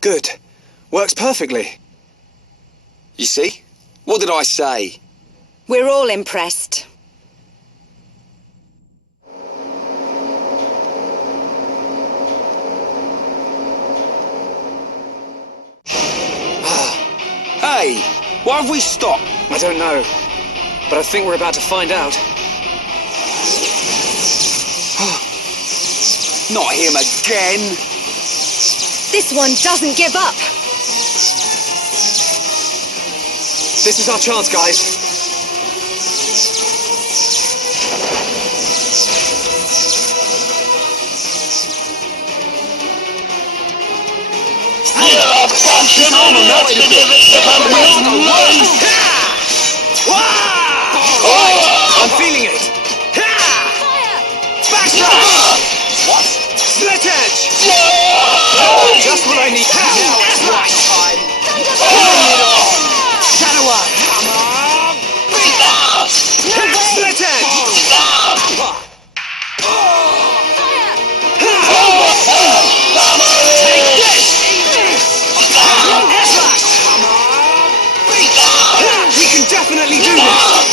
Good. Works perfectly. You see? What did I say? We're all impressed. Hey! Why have we stopped? I don't know, but I think we're about to find out. Not him again! This one doesn't give up! This is our chance, guys. I'm feeling it! Backslash! What? Split edge! Just what I need now. Time. Shadow Eye! Come on! Split edge! Take this! Slash! We can definitely do this!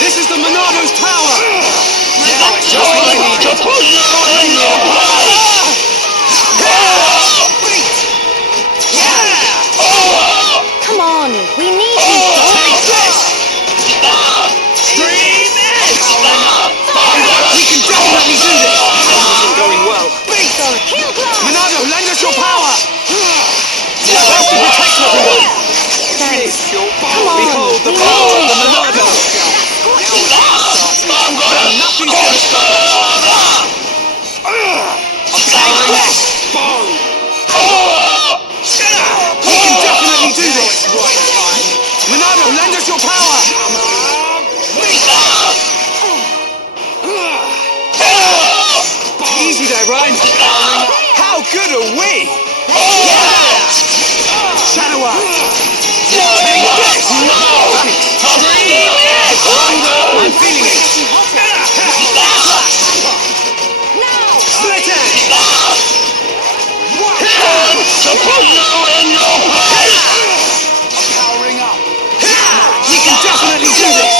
This is the Monado's power! Just what I need! Come on, we need you! Take this! Stream edge! We can definitely do this! This isn't going well. Heel blast! Monado, lend us your power! We have to protect everyone! Thanks. Come on! Behold the power of the Monado! Nothing's gonna stop us! Take this! We can definitely do this! Monado, lend us your power! Easy there, Ryan! How good are we? Shadow Eye! Take this! I'm feeling it! Split edge! I'm powering up! We can definitely do this!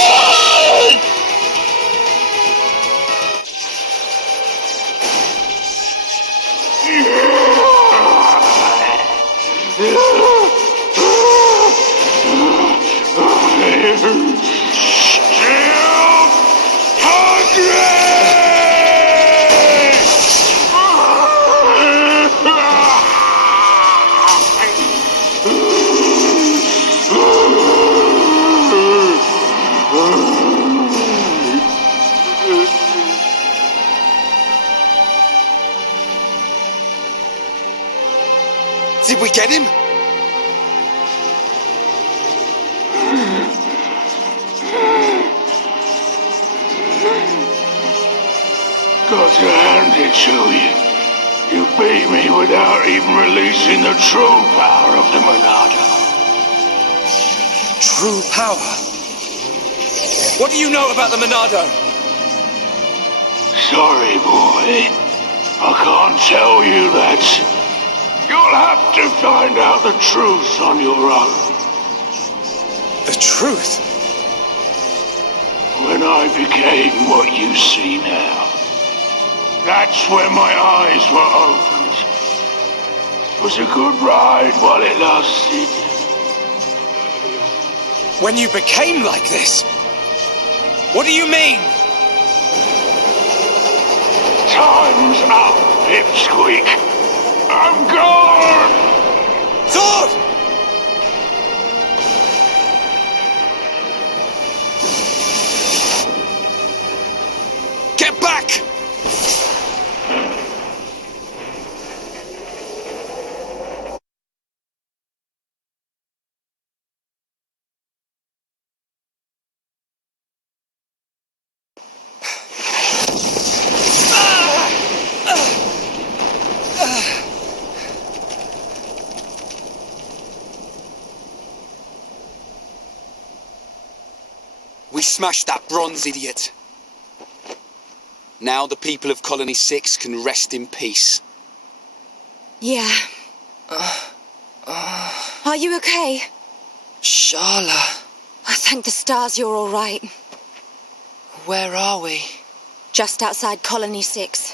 Did we get him? Got to hand it to you. You beat me without even releasing the true power of the Monado. True power? What do you know about the Monado? Sorry, boy. I can't tell you that. You'll have to find out the truth on your own. The truth? When I became what you see now, that's when my eyes were opened. It was a good ride while it lasted. When you became like this? What do you mean? Time's up, Pipsqueak. I'm gone! Sword! Get back! We smashed that bronze idiot. Now the people of Colony 6 can rest in peace. Yeah. Are you okay? Sharla, Thank the stars you're all right. where are we? Just outside Colony 6.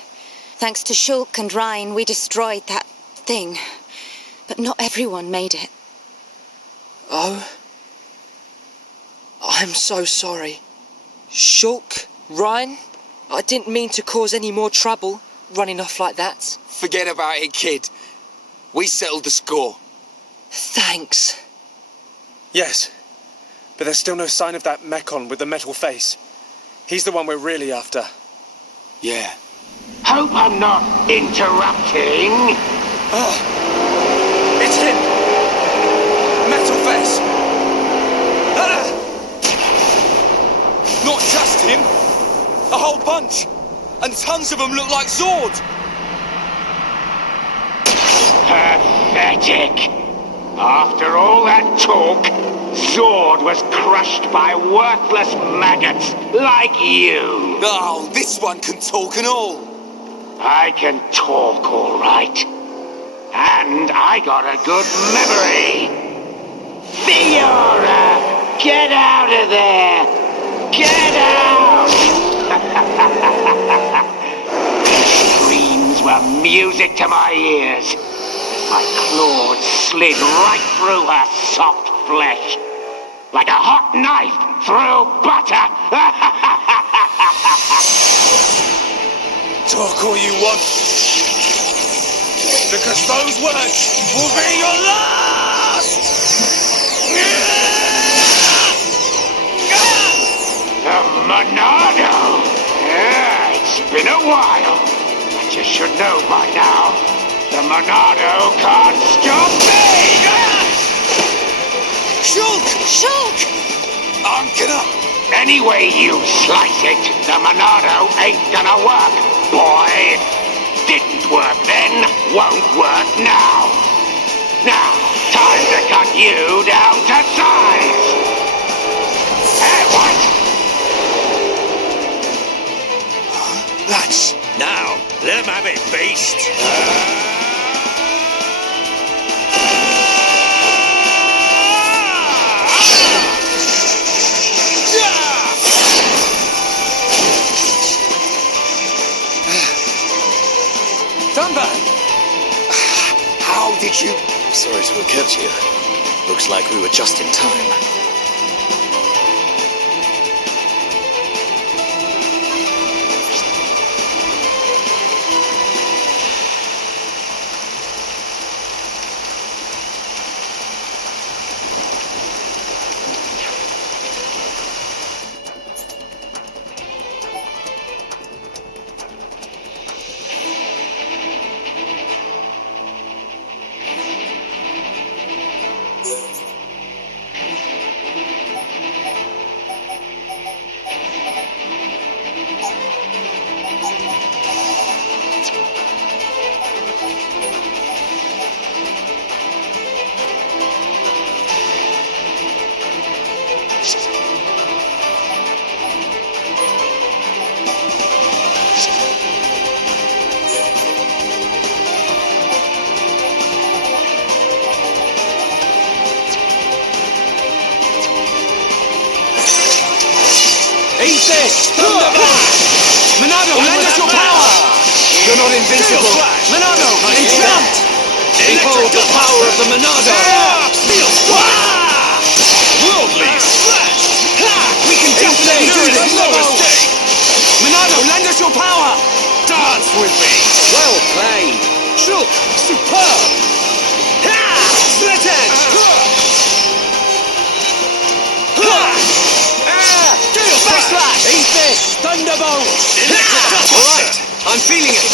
Thanks to Shulk and Ryan, we destroyed that thing. But not everyone made it. Oh? I'm so sorry. Shulk, Ryan, I didn't mean to cause any more trouble, running off like that. Forget about it, kid. We settled the score. Thanks. Yes, but there's still no sign of that Mekon with the metal face. He's the one we're really after. Yeah. Hope I'm not interrupting. It's him! Metal face! Ah! Not just him! A whole bunch! And tons of them look like Zord! Pathetic. After all that talk, Zord was crushed by worthless maggots like you. Oh, this one can talk and all. I can talk all right. And I got a good memory. Fiora! Get out of there! Get out! These screams were music to my ears. My claws slid right through her soft flesh. Like a hot knife through butter. Talk all you want. Because those words will be your last! The Monado! Yeah, it's been a while. But you should know by now. The Monado can't stop me! Shulk! Shulk! I'm gonna... Any way you slice it, the Monado ain't gonna work, boy. Didn't work then, won't work now. Now, time to cut you down to size. Hey, what? Lads, Now, let him have it, beast. Dunban! how did you... Sorry to have kept you. Looks like we were just in time. Eat this! Thunderbolt! Monado, lend us your power! You're not invincible! Monado, enchant! Behold the power of the Monado! Steel Worldly slash! We can definitely do this! Monado, lend us your power! Dance with me! Well played! Shulk, superb! Slit edge! Backslash! Eat this! Thunderbolt! Alright, I'm feeling it!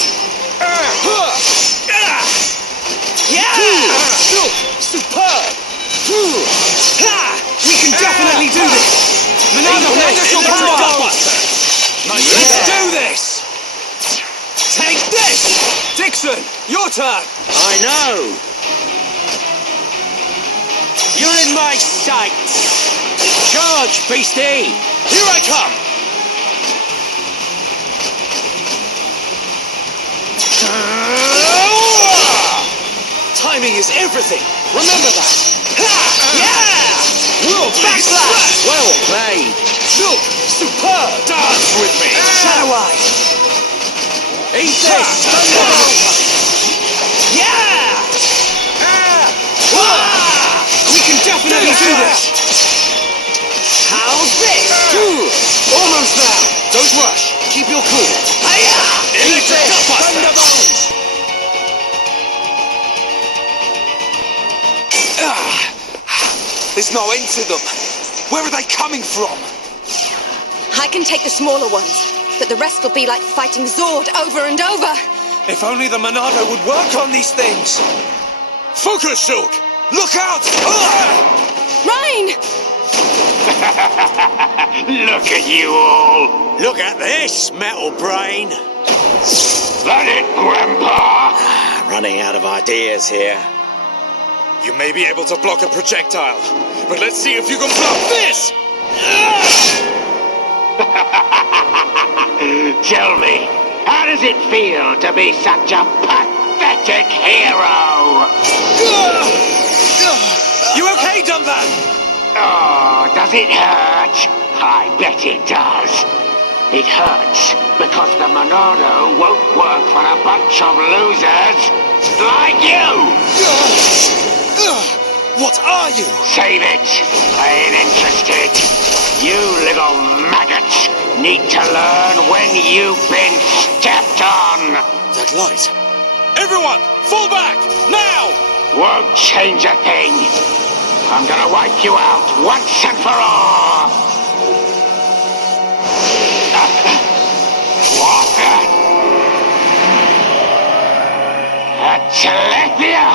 Yeah! Shulk, superb! We can definitely do this! Monado, lend us your power! Let's do this! Take this! Dixon, your turn! I know! You're in my sights! Charge, beastie! Here I come! Timing is everything! Remember that! Yeah! Worldly Backslash! Well played! Shulk, superb! Dance with me! Shadow Eye! Eat this! Thunderbolt! Yeah! We can definitely do this! How's this? Almost there! Don't rush! Keep your cool! Eat this! Thunderbolt! There's no end to them! Where are they coming from? I can take the smaller ones, but the rest will be like fighting Zord over and over. If only the Monado would work on these things! Focus, Shulk! Look out! Rhine! Look at you all! Look at this, metal brain! That it, Grandpa? Running out of ideas here. You may be able to block a projectile, but let's see if you can block this! Tell me, how does it feel to be such a pathetic hero? You okay, Dumbat? Oh, does it hurt? I bet it does. It hurts because the Monado won't work for a bunch of losers like you! What are you? Save it. I ain't interested. You little maggots need to learn when you've been stepped on. That light. Everyone, fall back! Now! Won't change a thing. I'm gonna wipe you out once and for all. What? Telethia?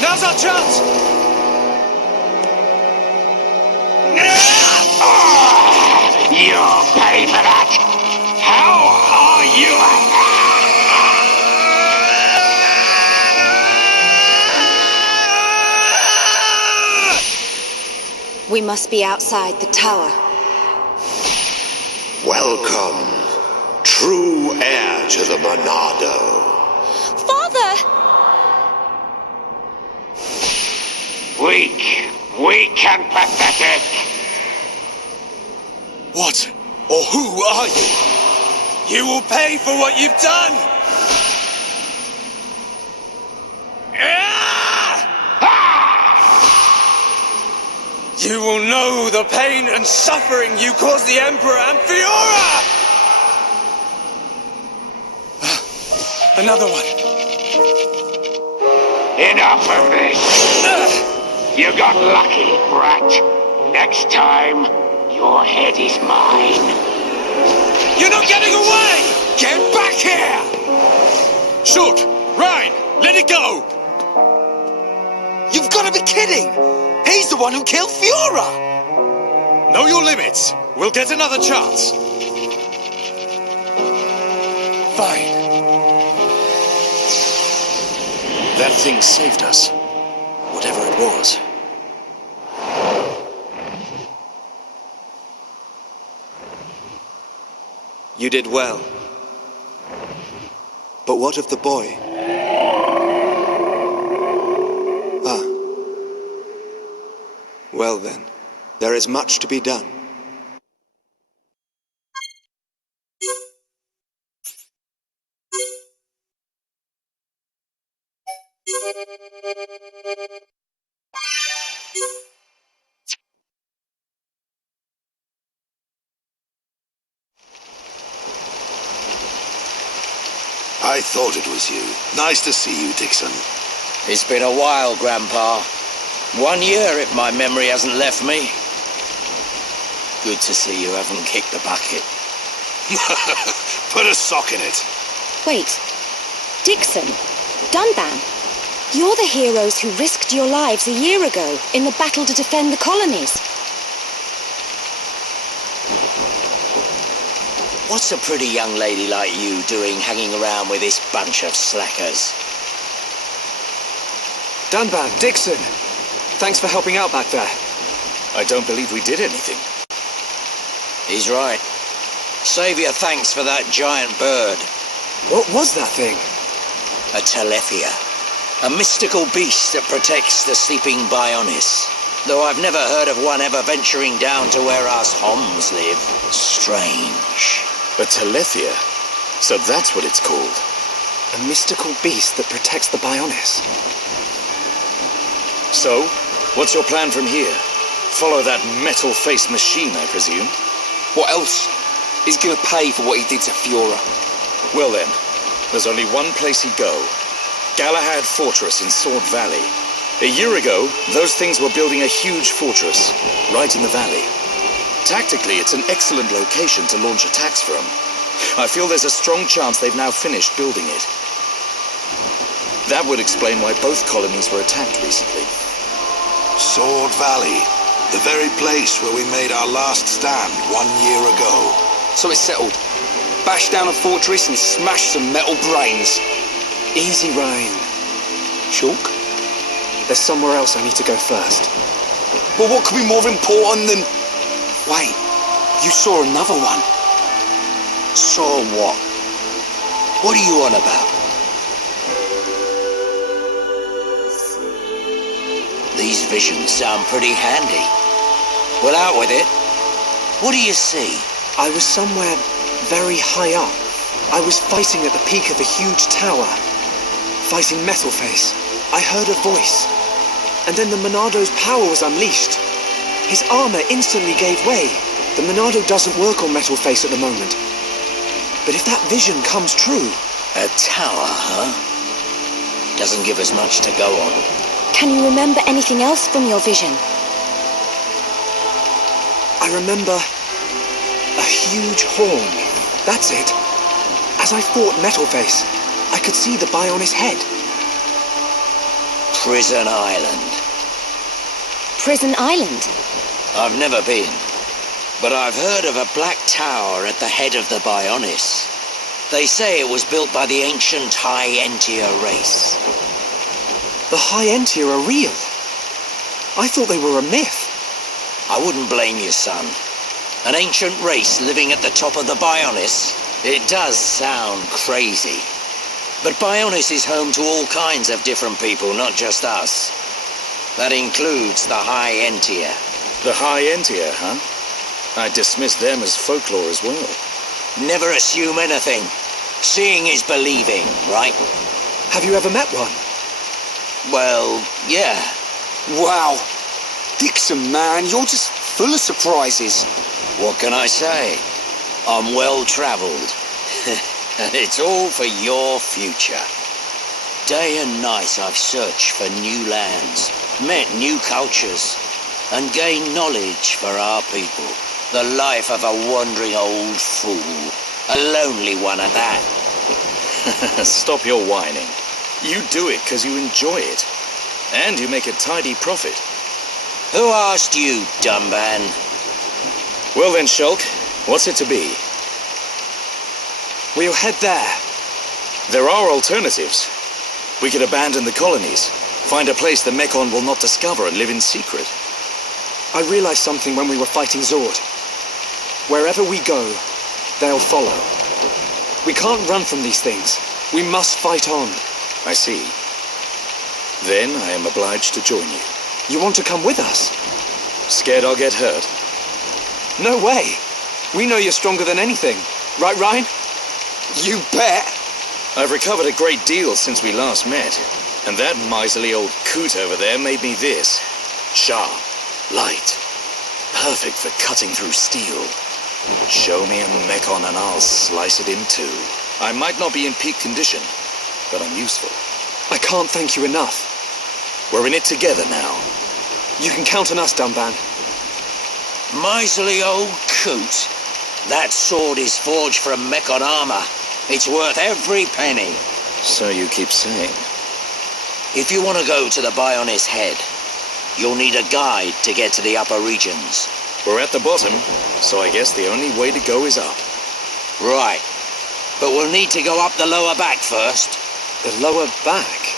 Now's our chance! You'll pay for that! How are you? We must be outside the tower. Welcome, true heir to the Monado. Father! Weak and pathetic. What? Or who are you? You will pay for what you've done! You will know the pain and suffering you caused the Emperor and Fiora! Another one. Enough of this! You got lucky, brat. Next time, your head is mine. You're not getting away! Get back here! Shulk! Rhine! Let it go! You've got to be kidding! He's the one who killed Fiora! Know your limits. We'll get another chance. Fine. That thing saved us. Whatever it was. You did well. But what of the boy? Ah. Well then, there is much to be done. I thought it was you. Nice to see you, Dixon. It's been a while, Grandpa. 1 year if my memory hasn't left me. Good to see you haven't kicked the bucket. Put a sock in it. Wait. Dixon, Dunban, you're the heroes who risked your lives a year ago in the battle to defend the colonies. What's a pretty young lady like you doing hanging around with this bunch of slackers? Dunban, Dixon! Thanks for helping out back there. I don't believe we did anything. He's right. Save your thanks for that giant bird. What was that thing? A Telethia. A mystical beast that protects the sleeping Bionis. Though I've never heard of one ever venturing down to where us Homs live. Strange. A Telethia? So that's what it's called. A mystical beast that protects the Bionis. So, what's your plan from here? Follow that metal-faced machine, I presume? What else? He's gonna pay for what he did to Fiora. Well then, there's only one place he'd go. Galahad Fortress in Sword Valley. A year ago, those things were building a huge fortress, right in the valley. Tactically, it's an excellent location to launch attacks from. I feel there's a strong chance they've now finished building it. That would explain why both colonies were attacked recently. Sword Valley. The very place where we made our last stand 1 year ago. So it's settled. Bash down a fortress and smash some metal brains. Easy, Rhine. Shulk? There's somewhere else I need to go first. Well, what could be more important than... Wait, you saw another one. Saw what? What are you on about? These visions sound pretty handy. Well, out with it. What do you see? I was somewhere very high up. I was fighting at the peak of a huge tower. Fighting Metalface. I heard a voice. And then the Monado's power was unleashed. His armor instantly gave way. The Monado doesn't work on Metalface at the moment. But if that vision comes true... A tower, huh? Doesn't give us much to go on. Can you remember anything else from your vision? I remember a huge horn. That's it. As I fought Metalface, I could see the Bionis head. Prison Island. Prison Island? I've never been, but I've heard of a black tower at the head of the Bionis. They say it was built by the ancient High Entia race. The High Entia are real. I thought they were a myth. I wouldn't blame you, son. An ancient race living at the top of the Bionis. It does sound crazy. But Bionis is home to all kinds of different people, not just us. That includes the High Entia. The High Entia, huh? I dismiss them as folklore as well. Never assume anything. Seeing is believing, right? Have you ever met one? Well, yeah. Wow. Dixon, man, you're just full of surprises. What can I say? I'm well-traveled. And it's all for your future. Day and night I've searched for new lands, met new cultures, and gained knowledge for our people. The life of a wandering old fool. A lonely one at that. Stop your whining. You do it because you enjoy it. And you make a tidy profit. Who asked you, dumban? Well then, Shulk, what's it to be? We'll head there. There are alternatives. We could abandon the colonies, find a place the Mekon will not discover and live in secret. I realized something when we were fighting Zord. Wherever we go, they'll follow. We can't run from these things. We must fight on. I see. Then I am obliged to join you. You want to come with us? Scared I'll get hurt? No way. We know you're stronger than anything. Right, Ryan? You bet. I've recovered a great deal since we last met. And that miserly old coot over there made me this. Sharp, light, perfect for cutting through steel. Show me a Mekon and I'll slice it in two. I might not be in peak condition, but I'm useful. I can't thank you enough. We're in it together now. You can count on us, Dumban. Miserly old coot. That sword is forged from Mekon armor. It's worth every penny. So you keep saying. If you want to go to the Bionis head, you'll need a guide to get to the upper regions. We're at the bottom, so I guess the only way to go is up. Right. But we'll need to go up the lower back first. The lower back?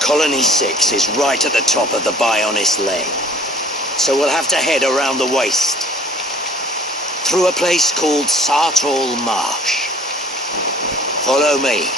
Colony 6 is right at the top of the Bionis leg. So we'll have to head around the waist. Through a place called Sartol Marsh. Follow me.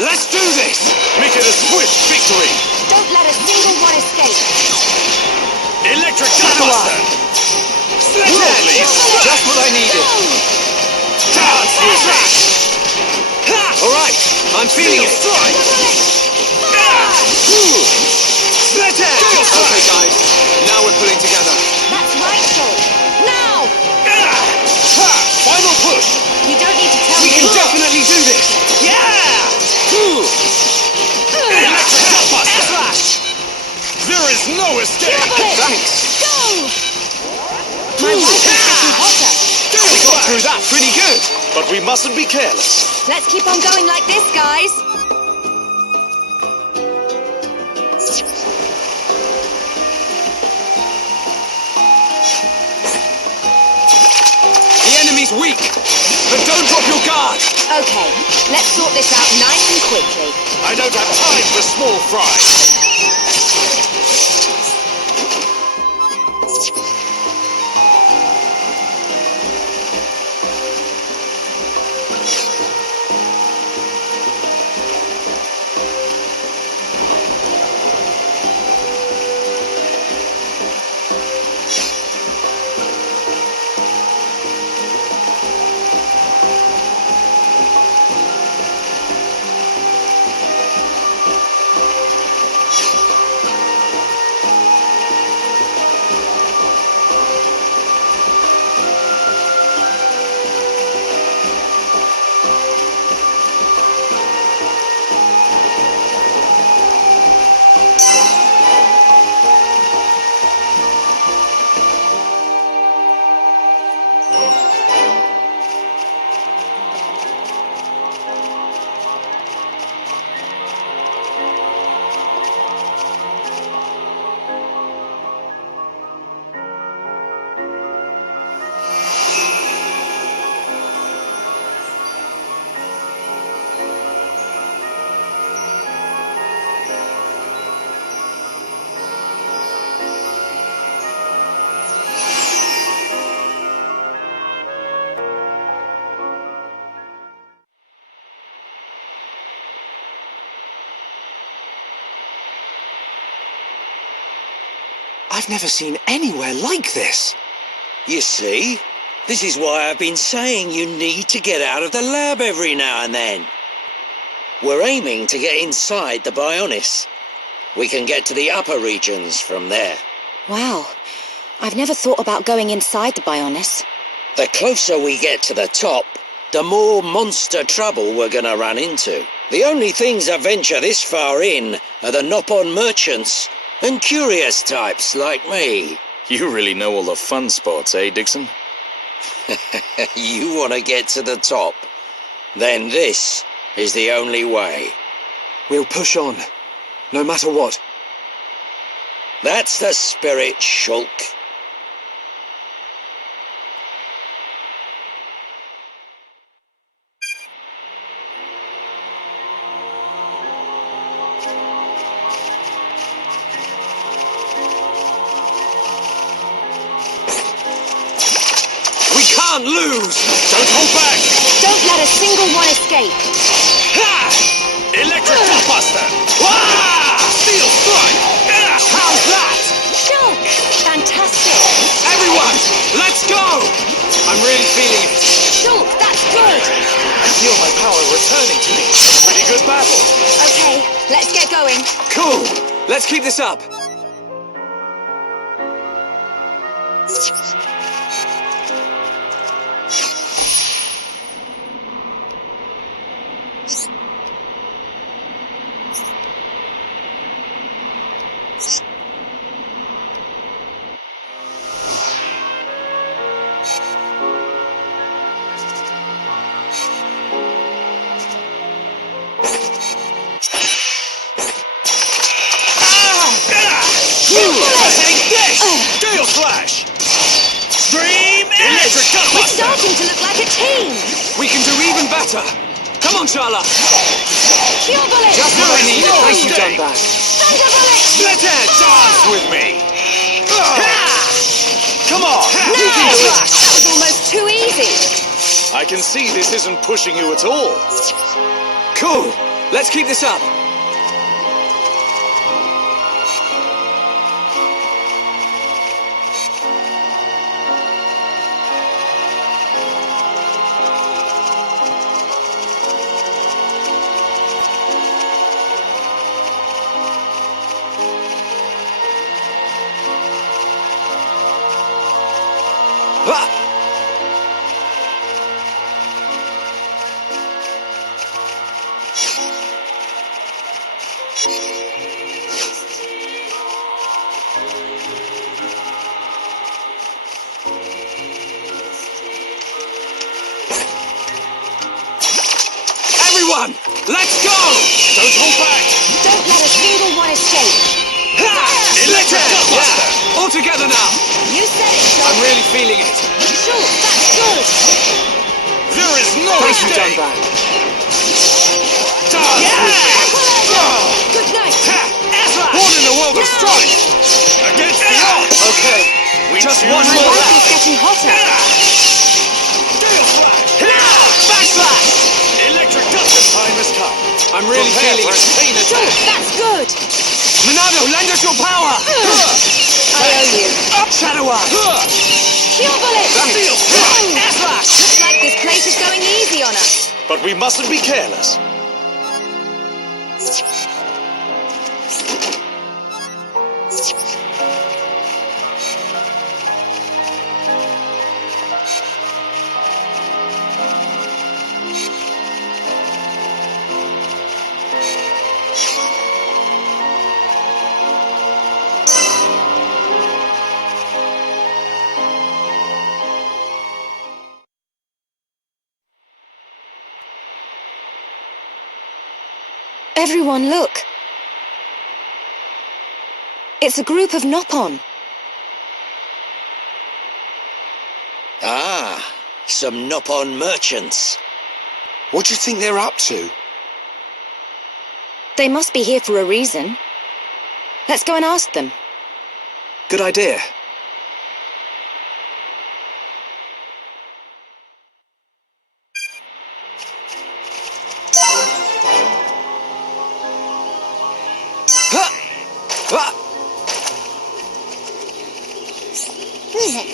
Let's do this! Make it a swift victory! Don't let a single one escape. Electric Blaster! Lovely! Just what I needed! Dance music! Alright, I'm feeling it! Split it! Okay, guys. Now we're pulling together. That's right, Shulk. Now! Final push! You don't need to tell We me. can definitely do this! Yeah! Electric Blaster! There is no escape! Thanks. Go! My rifle's getting hotter. We got through that pretty good. But we mustn't be careless. Let's keep on going like this, guys. The enemy's weak, but don't drop your guard. Okay, let's sort this out nice and quickly. I don't have time for small fry. I've never seen anywhere like this. You see? This is why I've been saying you need to get out of the lab every now and then. We're aiming to get inside the Bionis. We can get to the upper regions from there. Wow. I've never thought about going inside the Bionis. The closer we get to the top, the more monster trouble we're gonna run into. The only things that venture this far in are the Nopon merchants and curious types like me. You really know all the fun spots, eh, Dixon? You want to get to the top? Then this is the only way. We'll push on, no matter what. That's the spirit, Shulk. We can't lose! Don't hold back! Don't let a single one escape. Ha! Electric Buster! Wah! Steel Strike! How's that? Shulk! Fantastic! Everyone, let's go! I'm really feeling it. Shulk, that's good! I feel my power returning to me. Pretty good battle. Okay, let's get going. Cool! Let's keep this up. Take this! Gale Slash! Stream Electric We're starting to look like a team! We can do even better. Come on, Charla. Cure Bullet! Just what I need. Nice. Thank you, Dunbag. Thunder Bullet! Split Dance with me! Come on! No! That was almost too easy! I can see this isn't pushing you at all. Cool. Let's keep this up. Everyone, let's go! Don't hold back! Don't let a single one escape! Electric Buster! All together now. You said it, Shulk! I'm really feeling it. Shulk, that's good! There is no Thank you, mistake! Dunbag. Dance with me! Good night! Born in the world of strife! Against the odds! Okay, just one My more life lap. is getting hotter! Backslash! Electric Duster time has come. I'm really Prepare feeling for a it. chain Shulk, attack. that's good! Monado, lend us your power! I owe you. Shadow Eye! Cure Bullet! Steel Strike! Looks like this place is going easy on us. But we mustn't be careless. Everyone, look. It's a group of Nopon. Ah, some Nopon merchants. What do you think they're up to? They must be here for a reason. Let's go and ask them. Good idea. Thank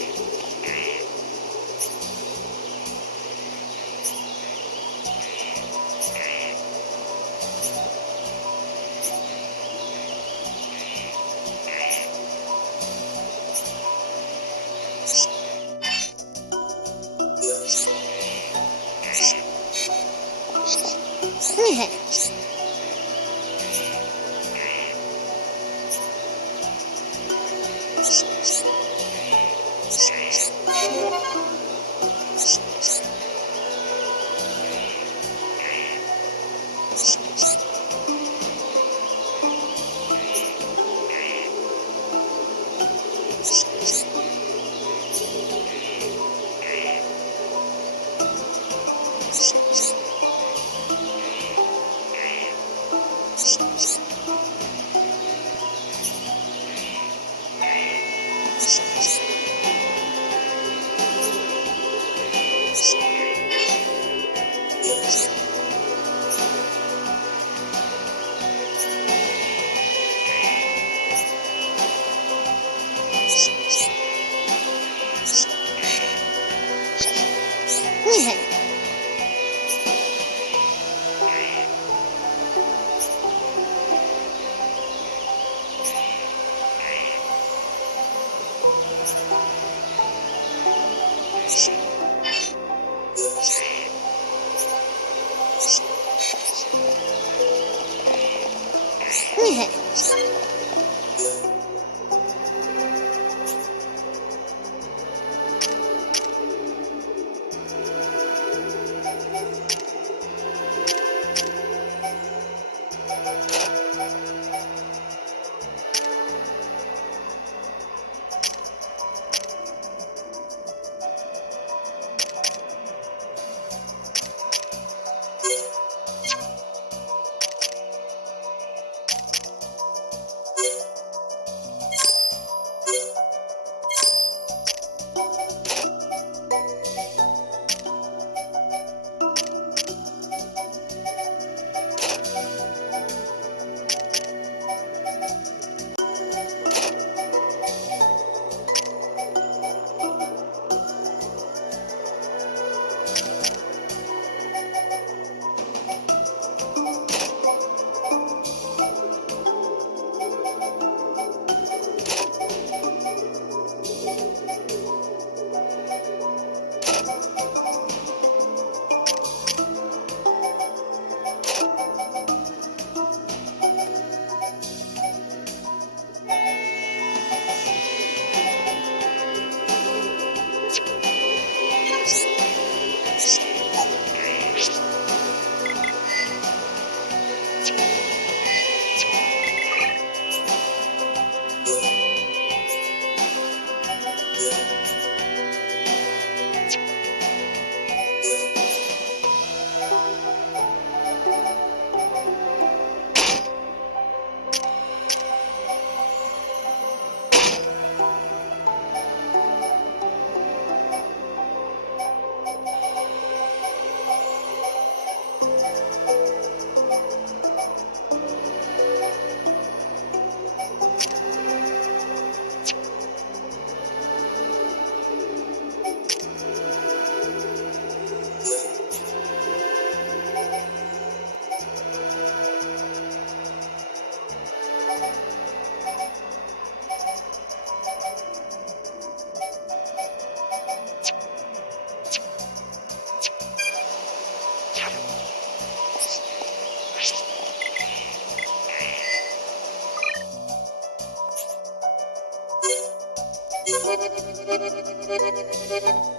you.